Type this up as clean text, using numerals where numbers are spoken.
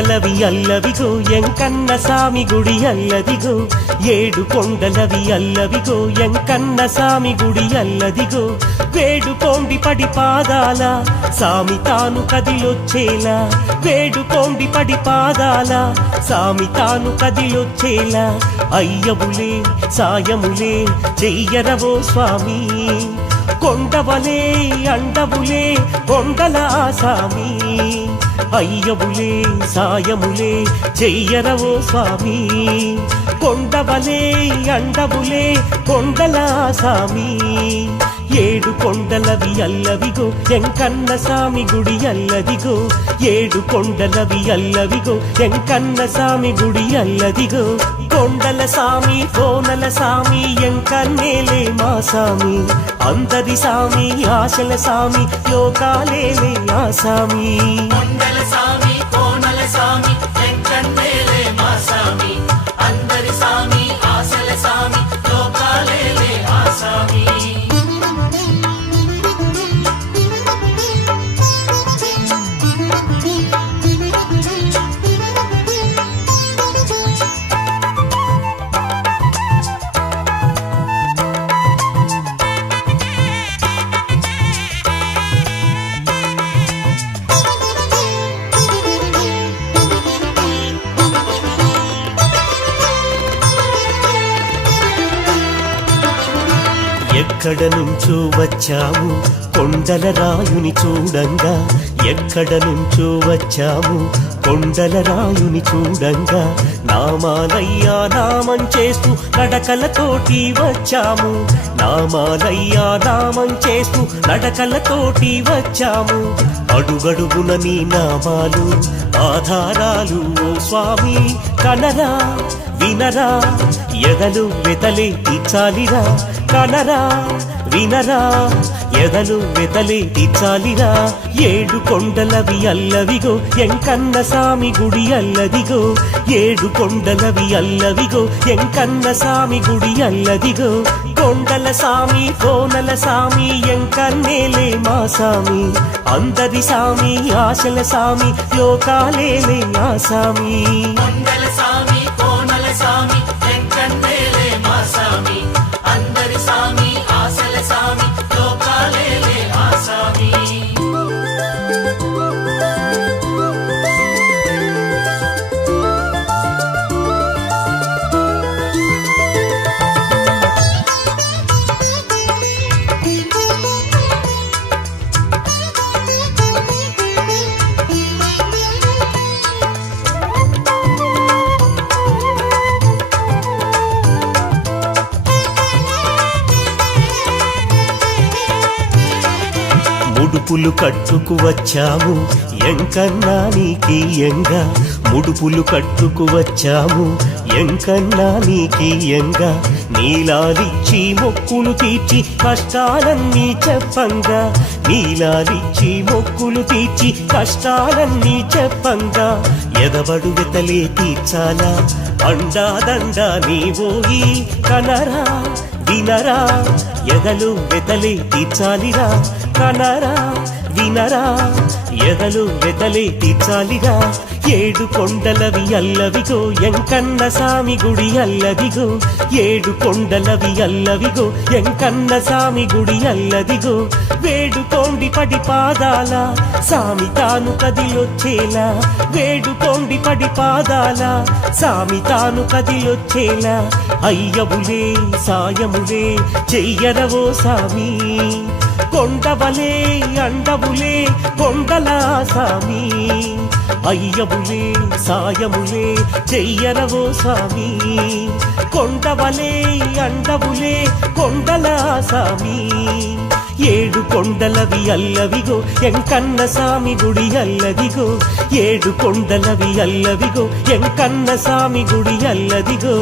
కొండలవి అల్లవిగో ఎంకన్న సామి గుడి అల్లదిగో ఏడు కొండలవి అల్లవిగో ఎంకన్న సామి గుడి అల్లదిగో వేడుకోండి పడి పాదాల సామి తాను కదిలొచ్చేలా వేడుకోండి పడి పాదాల సామి తాను కదిలొచ్చేలా అయ్యవులే సాయములే చెయ్యరవో స్వామి కొండవలే అండవులే కొండల సామి అయ్యవులే సాయములే చెయ్యరవో స్వామి కొండవలే అండవులే కొండల సామి ఏడు కొండలవి అల్లవిగో ఎంకన్న సామి గుడి అల్లదిగో ఏడు కొండలవి అల్లవిగో ఎంకన్న సామి గుడి అల్లదిగో కొండల సామి కోనల సామి ఎంకన్నేలే మా సామి అందరి సామి ఆశల సామి లోకాలేలే ఆ సామి కొండల సామి కోనల సామి ఎంకన్నేలే మా సామి అందరి సామి ఆశల సామి లోకాలేలే ఆ సామి ఎక్కడ నుంచో వచ్చాము కొండల రాయుని చూడంగా ఎక్కడ నుంచో వచ్చాము కొండల రాయుని చూడంగా నామాలయ్యా నామం చేస్తూ నడకలతోటి వచ్చాము నామాలయ్యా నామం చేస్తూ నడకలతోటి వచ్చాము అడుగడుగున నీ నామాలు ఆధారాలు ఓ స్వామి కనరా వినరా ఎదలు వెతలే తీర్చాలిరా కనరా వినరా ఎదలు వెతలే తీర్చాలిరా ఏడు కొండలవి అల్లవిగో ఎంకన్న సామి గుడి అల్లదిగో ఏడు కొండలవి అల్లవిగో ఎంకన్న సామి గుడి అల్లదిగో కొండల సామి కోనల సామి ఎంకన్నేలే మా సామి అందరి సామి ఆశల సామి లోకాలేలే ఆ సామి కొండల సామి కోనల సామి ఎంకన్నేలే మా సామి అందరి సామి ఆశల సామి లోకాలేలే ఆ సామి ముడుపులు కట్టుకు వచ్చాము ఎంకన్నా నీకి ఎంగా ముడుపులు కట్టుకు వచ్చాము ఎంకన్నా నీకి ఎంగా నీలాలిచ్చి మొక్కులు తీర్చి కష్టాలన్నీ చెప్పంగా నీలాలిచ్చి మొక్కులు తీర్చి కష్టాలన్నీ చెప్పంగా ఎదబడు వెతలే తీర్చాలా అండాదండా నీవోయి కనరా వినరా ఎదలు వెతలే తీర్చాలిరా కనరా వినరా ఎదలు వెతలే తీర్చాలిరా ఏడు కొండలవి అల్లవిగో ఎంకన్న సామి గుడి అల్లదిగో ఏడు కొండలవి అల్లవిగో ఎంకన్న సామి గుడి అల్లదిగో వేడుకోండి పడి పాదాల సామి తాను కదిలొచ్చేలా వేడుకోండి పడి పాదాల సామి తాను కదిలొచ్చేలా అయ్యవులే సాయములే చెయ్యరవో సామి కొండవలే అండవులే కొండల సామి అయ్యవులే సాయములే చెయ్యరవో స్వామి కొండవలే అండవులే కొండల సామి ఏడు కొండలవి అల్లవిగో ఎంకన్న సామి గుడి అల్లదిగో ఏడు కొండలవి అల్లవిగో ఎంకన్న సామి గుడి అల్లదిగో